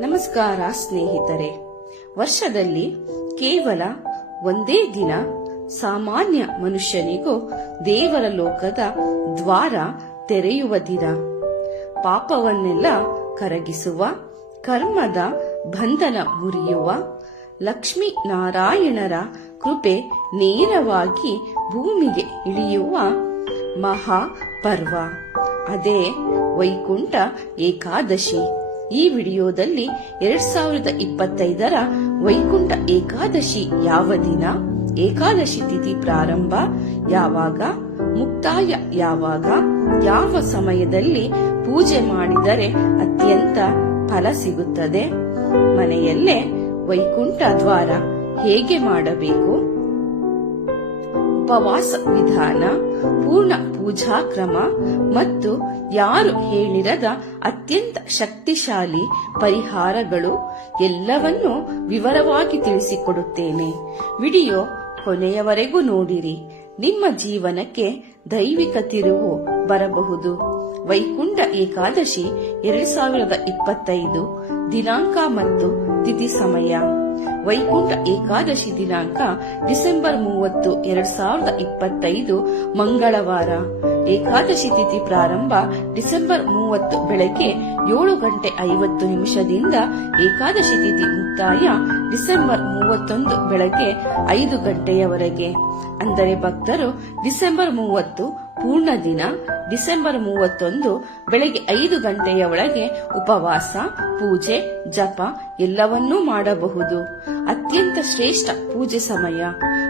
ನಮಸ್ಕಾರ ಸ್ನೇಹಿತರೆ. ವರ್ಷದಲ್ಲಿ ಕೇವಲ ಒಂದೇ ದಿನ ಸಾಮಾನ್ಯ ಮನುಷ್ಯನಿಗೂ ದೇವರ ಲೋಕದ ದ್ವಾರ ತೆರೆಯುವ ದಿನ. ಪಾಪವನ್ನೆಲ್ಲ ಕರಗಿಸುವ, ಕರ್ಮದ ಬಂಧನ ಮುರಿಯುವ ಲಕ್ಷ್ಮೀ ನಾರಾಯಣರ ಕೃಪೆ ನೇರವಾಗಿ ಭೂಮಿಗೆ ಇಳಿಯುವ ಮಹಾ ಪರ್ವ ಅದೇ ವೈಕುಂಠ ಏಕಾದಶಿ. ಈ ವಿಡಿಯೋದಲ್ಲಿ ಎರಡ್ ಸಾವಿರದ ಇಪ್ಪತ್ತೈದರ ವೈಕುಂಠ ಏಕಾದಶಿ ಯಾವ ದಿನ? ಏಕಾದಶಿ ತಿಥಿ ಪ್ರಾರಂಭ ಯಾವಾಗ? ಮುಕ್ತಾಯ ಯಾವಾಗ? ಯಾವ ಸಮಯದಲ್ಲಿ ಪೂಜೆ ಮಾಡಿದರೆ ಅತ್ಯಂತ ಫಲ ಸಿಗುತ್ತದೆ? ಮನೆಯಲ್ಲೇ ವೈಕುಂಠ ದ್ವಾರ ಹೇಗೆ ಮಾಡಬೇಕು? ಉಪವಾಸ ವಿಧಾನ, ಪೂರ್ಣ ಪೂಜಾ ಕ್ರಮ ಮತ್ತು ಯಾರು ಹೇಳಿರದ ಅತ್ಯಂತ ಶಕ್ತಿಶಾಲಿ ಪರಿಹಾರಗಳು ಎಲ್ಲವನ್ನೂ ವಿವರವಾಗಿ ತಿಳಿಸಿಕೊಡುತ್ತೇನೆ. ವಿಡಿಯೋ ಕೊನೆಯವರೆಗೂ ನೋಡಿರಿ. ನಿಮ್ಮ ಜೀವನಕ್ಕೆ ದೈವಿಕ ತಿರುವು ಬರಬಹುದು. ವೈಕುಂಠ ಏಕಾದಶಿ ಎರಡ್ ಸಾವಿರದ ಇಪ್ಪತ್ತೈದು ದಿನಾಂಕ ಮತ್ತು ತಿಥಿ ಸಮಯ. ವೈಕುಂಠ ಏಕಾದಶಿ ದಿನಾಂಕ ಡಿಸೆಂಬರ್ ಮೂವತ್ತು, ಎರಡ್ ಸಾವಿರದ ಇಪ್ಪತ್ತೈದು, ಮಂಗಳವಾರ. ಏಕಾದಶಿ ತಿಥಿ ಪ್ರಾರಂಭ ಡಿಸೆಂಬರ್ ಮೂವತ್ತು ಬೆಳಗ್ಗೆ ಏಳು ಗಂಟೆ ಐವತ್ತು ನಿಮಿಷದಿಂದ ಏಕಾದಶಿ ತಿಥಿ ಮುಕ್ತಾಯ ಡಿಸೆಂಬರ್ ಮೂವತ್ತೊಂದು ಬೆಳಗ್ಗೆ ಐದು ಗಂಟೆಯವರೆಗೆ. ಅಂದರೆ ಭಕ್ತರು ಡಿಸೆಂಬರ್ ಮೂವತ್ತು ಪೂರ್ಣ ದಿನ, ಡಿಸೆಂಬರ್ ಮೂವತ್ತೊಂದು, ಬೆಳಗ್ಗೆ ಐದು ಗಂಟೆಯ ಒಳಗೆ ಉಪವಾಸ, ಪೂಜೆ, ಜಪ ಎಲ್ಲವನ್ನೂ ಮಾಡಬಹುದು. ಅತ್ಯಂತ ಶ್ರೇಷ್ಠ ಪೂಜೆ ಸಮಯ.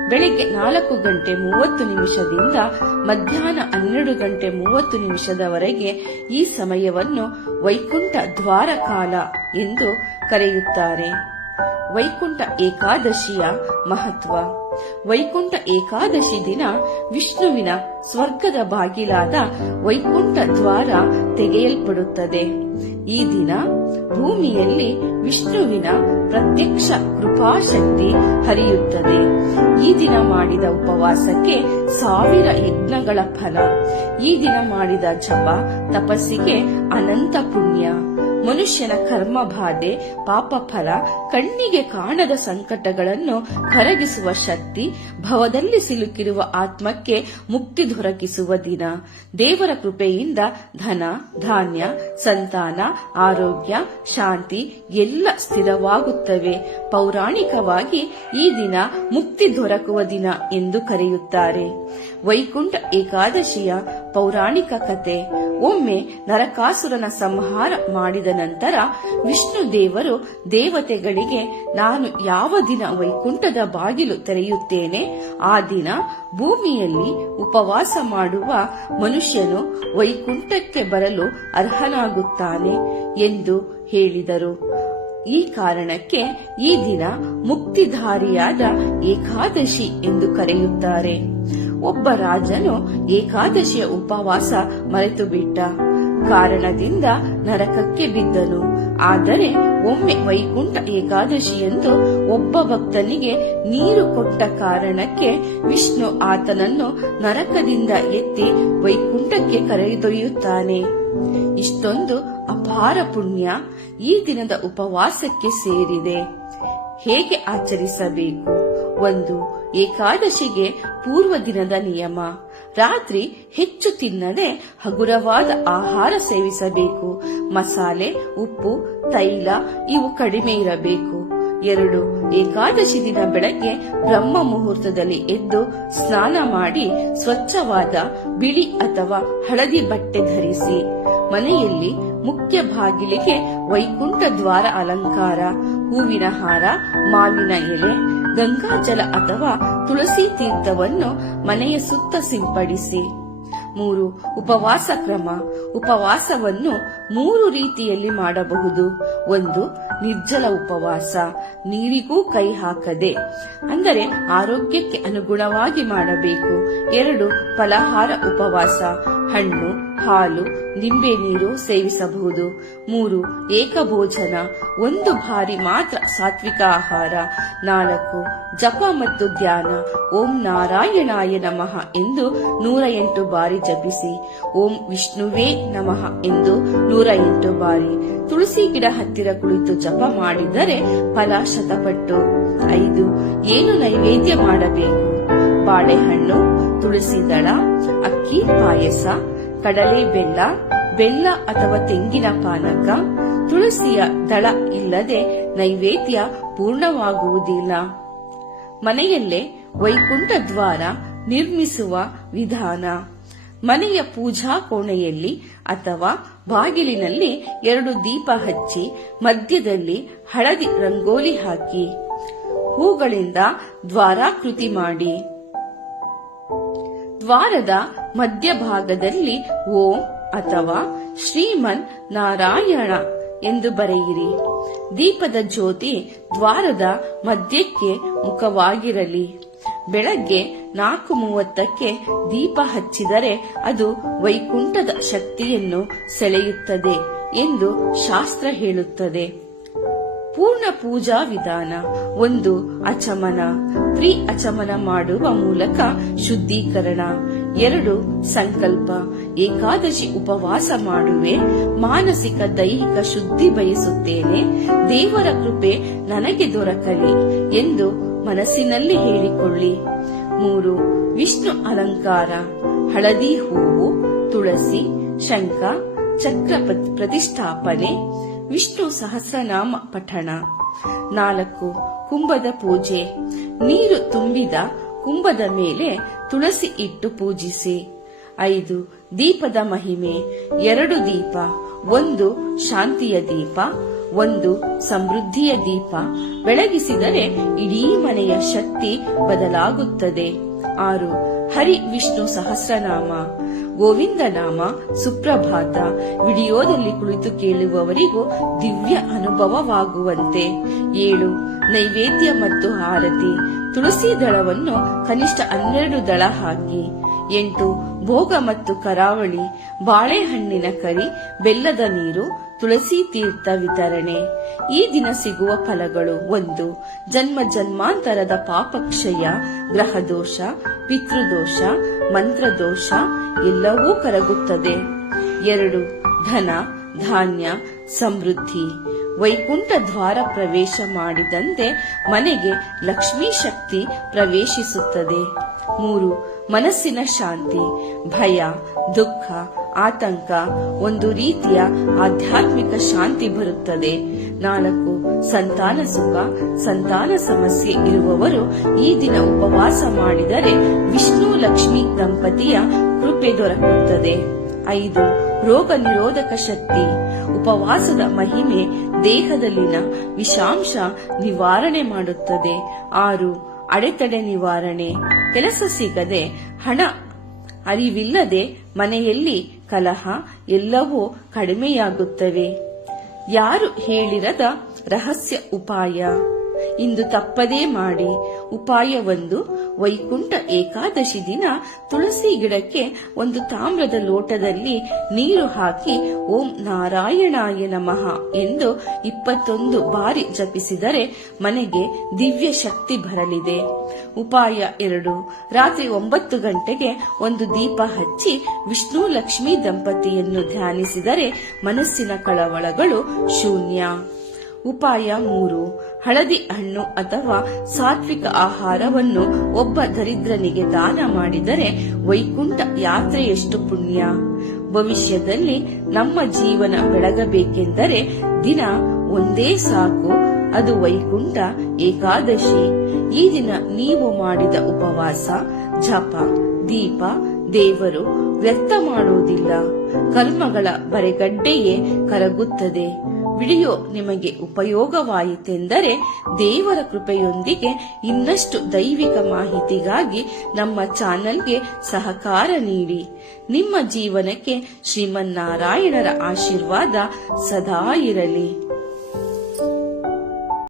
ಬೆಳಗ್ಗೆ ನಾಲ್ಕು ಗಂಟೆ ಮೂವತ್ತು ನಿಮಿಷದಿಂದ ಮಧ್ಯಾಹ್ನ ಹನ್ನೆರಡು ಗಂಟೆ ಮೂವತ್ತು ನಿಮಿಷದವರೆಗೆ ಈ ಸಮಯವನ್ನು ವೈಕುಂಠ ದ್ವಾರಕಾಲ ಎಂದು ಕರೆಯುತ್ತಾರೆ. ವೈಕುಂಠ ಏಕಾದಶಿಯ ಮಹತ್ವ. ವೈಕುಂಠ ಏಕಾದಶಿ ದಿನ ವಿಷ್ಣುವಿನ ಸ್ವರ್ಗದ ಬಾಗಿಲಾದ ವೈಕುಂಠ ದ್ವಾರ ತೆಗೆಯಲ್ಪಡುತ್ತದೆ. ಈ ದಿನ ಭೂಮಿಯಲ್ಲಿ ವಿಷ್ಣುವಿನ ಪ್ರತ್ಯಕ್ಷ ಕೃಪಾಶಕ್ತಿ ಹರಿಯುತ್ತದೆ. ಈ ದಿನ ಮಾಡಿದ ಉಪವಾಸಕ್ಕೆ ಸಾವಿರ ಯಜ್ಞಗಳ ಫಲ. ಈ ದಿನ ಮಾಡಿದ ಜಪ, ತಪಸ್ಸಿಗೆ ಅನಂತ ಪುಣ್ಯ. ಮನುಷ್ಯನ ಕರ್ಮ ಬಾಧೆ ಪಾಪ ಫಲ ಕಣ್ಣಿಗೆ ಕಾಣದ ಸಂಕಟಗಳನ್ನು ಕರಗಿಸುವ ಶಕ್ತಿ, ಭವದಲ್ಲಿ ಸಿಲುಕಿರುವ ಆತ್ಮಕ್ಕೆ ಮುಕ್ತಿ ದೊರಕಿಸುವ ದಿನ. ದೇವರ ಕೃಪೆಯಿಂದ ಧನ, ಧಾನ್ಯ, ಸಂತಾನ, ಆರೋಗ್ಯ, ಶಾಂತಿ ಎಲ್ಲ ಸ್ಥಿರವಾಗುತ್ತವೆ. ಪೌರಾಣಿಕವಾಗಿ ಈ ದಿನ ಮುಕ್ತಿ ದೊರಕುವ ದಿನ ಎಂದು ಕರೆಯುತ್ತಾರೆ. ವೈಕುಂಠ ಏಕಾದಶಿಯ ಪೌರಾಣಿಕ ಕತೆ. ಒಮ್ಮೆ ನರಕಾಸುರನ ಸಂಹಾರ ಮಾಡಿದ ನಂತರ ವಿಷ್ಣು ದೇವರು ದೇವತೆಗಳಿಗೆ, ನಾನು ಯಾವ ದಿನ ವೈಕುಂಠದ ಬಾಗಿಲು ತೆರೆಯುತ್ತೇನೆ, ಆ ದಿನ ಭೂಮಿಯಲ್ಲಿ ಉಪವಾಸ ಮಾಡುವ ಮನುಷ್ಯನು ವೈಕುಂಠಕ್ಕೆ ಬರಲು ಅರ್ಹನಾಗುತ್ತಾನೆ ಎಂದು ಹೇಳಿದರು. ಈ ಕಾರಣಕ್ಕೆ ಈ ದಿನ ಮುಕ್ತಿಧಾರಿಯಾದ ಏಕಾದಶಿ ಎಂದು ಕರೆಯುತ್ತಾರೆ. ಒಬ್ಬ ರಾಜನು ಏಕಾದಶಿಯ ಉಪವಾಸ ಮರೆತು ಬಿಟ್ಟ ಕಾರಣದಿಂದ ನರಕಕ್ಕೆ ಬಿದ್ದನು. ಆದರೆ ಒಮ್ಮೆ ವೈಕುಂಠ ಏಕಾದಶಿಯಂದು ಒಬ್ಬ ಭಕ್ತನಿಗೆ ನೀರು ಕೊಟ್ಟ ಕಾರಣಕ್ಕೆ ವಿಷ್ಣು ಆತನನ್ನು ನರಕದಿಂದ ಎತ್ತಿ ವೈಕುಂಠಕ್ಕೆ ಕರೆದೊಯ್ಯುತ್ತಾನೆ. ಇಷ್ಟೊಂದು ಅಪಾರ ಪುಣ್ಯ ಈ ದಿನದ ಉಪವಾಸಕ್ಕೆ ಸೇರಿದೆ. ಹೇಗೆ ಆಚರಿಸಬೇಕು? ಒಂದು ಏಕಾದಶಿಗೆ ಪೂರ್ವ ದಿನದ ನಿಯಮ. ರಾತ್ರಿ ಹೆಚ್ಚು ತಿನ್ನದೆ ಹಗುರವಾದ ಆಹಾರ ಸೇವಿಸಬೇಕು. ಮಸಾಲೆ, ಉಪ್ಪು, ತೈಲ ಇವು ಕಡಿಮೆ ಇರಬೇಕು. ಎರಡು ಏಕಾದಶಿ ದಿನ ಬೆಳಗ್ಗೆ ಬ್ರಹ್ಮ ಮುಹೂರ್ತದಲ್ಲಿ ಎದ್ದು ಸ್ನಾನ ಮಾಡಿ ಸ್ವಚ್ಛವಾದ ಬಿಳಿ ಅಥವಾ ಹಳದಿ ಬಟ್ಟೆ ಧರಿಸಿ. ಮನೆಯಲ್ಲಿ ಮುಖ್ಯ ಬಾಗಿಲಿಗೆ ವೈಕುಂಠ ದ್ವಾರ ಅಲಂಕಾರ, ಹೂವಿನ ಹಾರ, ಮಾವಿನ ಎಲೆ ಗಂಗಾಜಲ ಅಥವಾ ತುಳಸಿ ತೀರ್ಥವನ್ನು ಮನೆಯ ಸುತ್ತ ಸಿಂಪಡಿಸಿ. ಮೂರು, ಉಪವಾಸ ಕ್ರಮ. ಉಪವಾಸವನ್ನು ಮೂರು ರೀತಿಯಲ್ಲಿ ಮಾಡಬಹುದು. ಒಂದು, ನಿರ್ಜಲ ಉಪವಾಸ. ನೀರಿಗೂ ಕೈ ಹಾಕದೆ. ಅಂದರೆ ಆರೋಗ್ಯಕ್ಕೆ ಅನುಗುಣವಾಗಿ ಮಾಡಬೇಕು. ಎರಡು, ಫಲಹಾರ ಉಪವಾಸ. ಹಣ್ಣು, ಹಾಲು ನಿಂಬೆ ನೀರು ಸೇವಿಸಬಹುದು. ಮೂರು, ಏಕಭೋಜನ. ಒಂದು ಬಾರಿ ಮಾತ್ರ ಸಾತ್ವಿಕ ಆಹಾರ. ನಾಲ್ಕು, ಜಪ ಮತ್ತು ಧ್ಯಾನ. ಓಂ ನಾರಾಯಣಾಯ ನಮಃ ಎಂದು ನೂರ ಎಂಟು ಬಾರಿ ಬಾರಿ ಜಪಿಸಿ. ಓಂ ವಿಷ್ಣುವೇ ನಮಃ ಎಂದು ನೂರ ಎಂಟು ಬಾರಿ. ತುಳಸಿ ಗಿಡ ಹತ್ತಿರ ಕುಳಿತು ಜಪ ಮಾಡಿದರೆ ಫಲ ಶತಪಟ್ಟು. ಐದು, ಏನು ನೈವೇದ್ಯ ಮಾಡಬೇಕು? ಬಾಳೆಹಣ್ಣು, ತುಳಸಿ ದಳ, ಅಕ್ಕಿ, ಪಾಯಸ ಕಡಲೆ ಬೆಲ್ಲ ಬೆಲ್ಲ ಅಥವಾ ತೆಂಗಿನ ಪಾನಕ, ತುಳಸಿಯ ದಳ ಇಲ್ಲದೆ ನೈವೇದ್ಯ ಪೂರ್ಣವಾಗುವುದಿಲ್ಲ. ಮನೆಯಲ್ಲೇ ವೈಕುಂಠ ದ್ವಾರ ನಿರ್ಮಿಸುವ ವಿಧಾನ. ಮನೆಯ ಪೂಜಾ ಕೋಣೆಯಲ್ಲಿ ಅಥವಾ ಬಾಗಿಲಿನಲ್ಲಿ ಎರಡು ದೀಪ ಹಚ್ಚಿ ಮಧ್ಯದಲ್ಲಿ ಹಳದಿ ರಂಗೋಲಿ ಹಾಕಿ. ಹೂಗಳಿಂದ ದ್ವಾರಾಕೃತಿ ಮಾಡಿ. ದ್ವಾರದ ಮಧ್ಯಭಾಗದಲ್ಲಿ ಓಂ ಅಥವಾ ಶ್ರೀಮನ್ ನಾರಾಯಣ ಎಂದು ಬರೆಯಿರಿ. ದೀಪದ ಜ್ಯೋತಿ ದ್ವಾರದ ಮಧ್ಯಕ್ಕೆ ಮುಖವಾಗಿರಲಿ. ಬೆಳಗ್ಗೆ ನಾಲ್ಕು ಮೂವತ್ತಕ್ಕೆ ದೀಪ ಹಚ್ಚಿದರೆ ಅದು ವೈಕುಂಠದ ಶಕ್ತಿಯನ್ನು ಸೆಳೆಯುತ್ತದೆ ಎಂದು ಶಾಸ್ತ್ರ ಹೇಳುತ್ತದೆ. ಪೂರ್ಣ ಪೂಜಾ ವಿಧಾನ ಒಂದು ಅಚಮನ. ತ್ರಿ ಅಚಮನ ಮಾಡುವ ಮೂಲಕ ಶುದ್ಧೀಕರಣ. ಎರಡು ಸಂಕಲ್ಪ. ಏಕಾದಶಿ ಉಪವಾಸ ಮಾಡುವೆ, ಮಾನಸಿಕ ದೈಹಿಕ ಶುದ್ಧಿ ಬಯಸುತ್ತೇನೆ, ದೇವರ ಕೃಪೆ ನನಗೆ ದೊರಕಲಿ ಎಂದು ಮನಸ್ಸಿನಲ್ಲಿ ಹೇಳಿಕೊಳ್ಳಿ. ಮೂರು, ವಿಷ್ಣು ಅಲಂಕಾರ. ಹಳದಿ ಹೂವು, ತುಳಸಿ, ಶಂಖ, ಚಕ್ರ ಪ್ರತಿ- ಪ್ರತಿಷ್ಠಾಪನೆ, ವಿಷ್ಣು ಸಹಸ್ರನಾಮ ಪಠಣ. ನಾಲ್ಕು, ಕುಂಭದ ಪೂಜೆ. ನೀರು ತುಂಬಿದ ಕುಂಭದ ಮೇಲೆ ತುಳಸಿ ಇಟ್ಟು ಪೂಜಿಸಿ. ಐದು, ದೀಪದ ಮಹಿಮೆ. ಎರಡು ದೀಪ, ಒಂದು ಶಾಂತಿಯ ದೀಪ, ಒಂದು ಸಮೃದ್ಧಿಯ ದೀಪ. ಬೆಳಗಿಸಿದರೆ ಇಡೀ ಮನೆಯ ಶಕ್ತಿ ಬದಲಾಗುತ್ತದೆ. ಆರು, ಹರಿ ವಿಷ್ಣು ಸಹಸ್ರನಾಮ. ಗೋವಿಂದ ನಾಮ, ಸುಪ್ರಭಾತ. ವಿಡಿಯೋದಲ್ಲಿ ಕುಳಿತು ಕೇಳುವವರಿಗೂ ದಿವ್ಯ ಅನುಭವವಾಗುವಂತೆ. ಏಳು, ನೈವೇದ್ಯ ಮತ್ತು ಆರತಿ. ತುಳಸಿ ದಳವನ್ನು ಕನಿಷ್ಠ ಹನ್ನೆರಡು ದಳ ಹಾಕಿ, ಎಂಟು ಭೋಗ ಮತ್ತು ಕರಾವಳಿ, ಬಾಳೆಹಣ್ಣಿನ ಕರಿ, ಬೆಲ್ಲದ ನೀರು, ತುಳಸಿ ತೀರ್ಥ ವಿತರಣೆ. ಈ ದಿನ ಸಿಗುವ ಫಲಗಳು ಒಂದು, ಜನ್ಮ ಜನ್ಮಾಂತರದ ಪಾಪಕ್ಷಯ, ಗ್ರಹದೋಷ, ಪಿತೃದೋಷ, ಮಂತ್ರದೋಷ, ಎಲ್ಲವೂ ಕರಗುತ್ತದೆ. ಎರಡು, ಧನ, ಧಾನ್ಯ, ಸಮೃದ್ಧಿ. ವೈಕುಂಠ ದ್ವಾರ ಪ್ರವೇಶ ಮಾಡಿದಂತೆ ಮನೆಗೆ ಲಕ್ಷ್ಮೀ ಶಕ್ತಿ ಪ್ರವೇಶಿಸುತ್ತದೆ. ಮೂರು, ಮನಸ್ಸಿನ ಶಾಂತಿ, ಭಯ, ದುಃಖ, ಆತಂಕ, ಒಂದು ರೀತಿಯ ಆಧ್ಯಾತ್ಮಿಕ ಶಾಂತಿ ಬರುತ್ತದೆ. ನಾಲ್ಕು, ಸಂತಾನ ಸುಖ, ಸಂತಾನ ಸಮಸ್ಯೆ ಇರುವವರು ಈ ದಿನ ಉಪವಾಸ ಮಾಡಿದರೆ ವಿಷ್ಣು ಲಕ್ಷ್ಮಿ ದಂಪತಿಯ ಕೃಪೆ ದೊರಕುತ್ತದೆ. ಐದು ರೋಗ ನಿರೋಧಕ ಶಕ್ತಿ, ಉಪವಾಸದ ಮಹಿಮೆ ದೇಹದಲ್ಲಿನ ವಿಷಾಂಶ ನಿವಾರಣೆ ಮಾಡುತ್ತದೆ. ಆರು, ಅಡೆತಡೆ ನಿವಾರಣೆ. ಕೆಲಸ ಸಿಗದೆ, ಹಣ ಅರಿವಿಲ್ಲದೆ ಮನೆಯಲ್ಲಿ ಕಲಹ ಎಲ್ಲವೂ ಕಡಿಮೆಯಾಗುತ್ತವೆ. ಯಾರು ಹೇಳಿರದ ರಹಸ್ಯ ಉಪಾಯ? ಇಂದು ತಪ್ಪದೇ ಮಾಡಿ, ಉಪಾಯವೊಂದು ವೈಕುಂಠ ಏಕಾದಶಿ ದಿನ ತುಳಸಿ ಗಿಡಕ್ಕೆ ಒಂದು ತಾಮ್ರದ ಲೋಟದಲ್ಲಿ ನೀರು ಹಾಕಿ ಓಂ ನಾರಾಯಣಾಯ ನಮಃ ಎಂದು ಇಪ್ಪತ್ತೊಂದು ಬಾರಿ ಜಪಿಸಿದರೆ ಮನೆಗೆ ದಿವ್ಯ ಶಕ್ತಿ ಬರಲಿದೆ. ಉಪಾಯ ಎರಡು. ರಾತ್ರಿ ಒಂಬತ್ತು ಗಂಟೆಗೆ ಒಂದು ದೀಪ ಹಚ್ಚಿ ವಿಷ್ಣು ಲಕ್ಷ್ಮಿ ದಂಪತಿಯನ್ನು ಧ್ಯಾನಿಸಿದರೆ ಮನಸ್ಸಿನ ಕಳವಳಗಳು ಶೂನ್ಯ. ಉಪಾಯ ಮೂರು. ಹಳದಿ ಹಣ್ಣು ಅಥವಾ ಸಾತ್ವಿಕ ಆಹಾರವನ್ನು ಒಬ್ಬ ದರಿದ್ರನಿಗೆ ದಾನ ಮಾಡಿದರೆ ವೈಕುಂಠ ಯಾತ್ರೆಯಷ್ಟು ಪುಣ್ಯ? ಭವಿಷ್ಯದಲ್ಲಿ ನಮ್ಮ ಜೀವನ ಬೆಳಗಬೇಕೆಂದರೆ ದಿನ ಒಂದೇ ಸಾಕು, ಅದು ವೈಕುಂಠ ಏಕಾದಶಿ. ಈ ದಿನ ನೀವು ಮಾಡಿದ ಉಪವಾಸ, ಜಪ, ದೀಪ, ದೇವರು ವ್ಯರ್ಥ ಮಾಡುವುದಿಲ್ಲ. ಕರ್ಮಗಳ ಬರೆಗಡ್ಡೆಯೇ ಕರಗುತ್ತದೆ. ವಿಡಿಯೋ ನಿಮಗೆ ಉಪಯೋಗವಾಯಿತೆಂದರೆ ದೇವರ ಕೃಪೆಯೊಂದಿಗೆ ಇನ್ನಷ್ಟು ದೈವಿಕ ಮಾಹಿತಿಗಾಗಿ ನಮ್ಮ ಚಾನೆಲ್ಗೆ ಸಹಕಾರ ನೀಡಿ. ನಿಮ್ಮ ಜೀವನಕ್ಕೆ ಶ್ರೀಮನ್ನಾರಾಯಣರ ಆಶೀರ್ವಾದ ಸದಾ ಇರಲಿ.